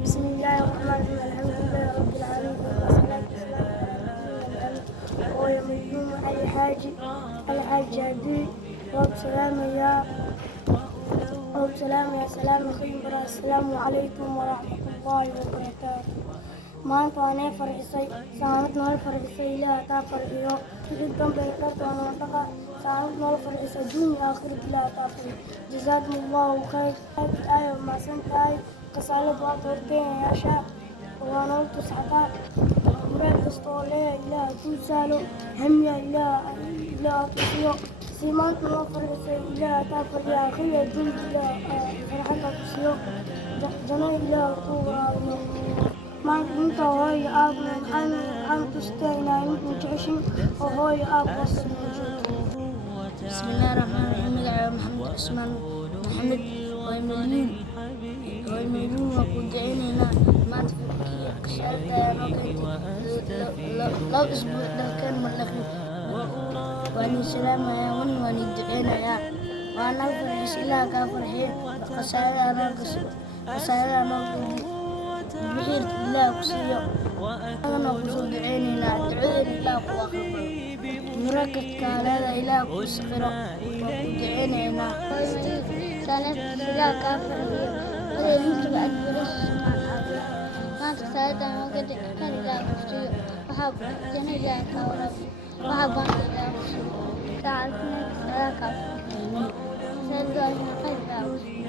بسم الله الرحمن الرحيم الحمد لله رب العالمين والصلاة والسلام على رسول الله ويوم الحاج عدي وبسلام يا سلام خير السلام عليكم ورحمة الله وبركاته. maanta waan ee farxisay saamad nool farxisay ilaaha taa farxiyo dib dambe dhartoona wadaqa saamad nool farxisay dunya aakhirad ilaaha taa farxiyo jazaakum allahu khayr ayo maasantahay kasaalad waa doorteenyaasha waa nool tusxataa meel kastoo leeya ilaaha kuu saalo hamiya ilaaha tusiyo si maanta noo farxisay ilaaha taa farxiyo aakhirya dunya ilaaha farxadda tusiyo jano ilaaha kuu waraabiyo maanta inta hooyo aab waxaan tusteynaa inuu jeceshin oo hooyo aab hoos بسم الله الرحمن الرحيم محمد عثمان محمد ويميلون وقدعيننا ما تفكي قشعرتا لو أسبوع دلكن ملخي واني سلام يا واني دعينا يا وانا فرحس إلا كافر حين قصائر أنا بحيرة الله قصية أنا قصود دعيننا دعين الله قوة مركز كهذا إله قصيرة ودعيننا كانت لا كافر هي يجب أن يرس ما تساعد ما قد كان لا قصير وحب جنا لا كورب وحب لا قصير ساعدنا لا كافر ساعدنا قد لا قصير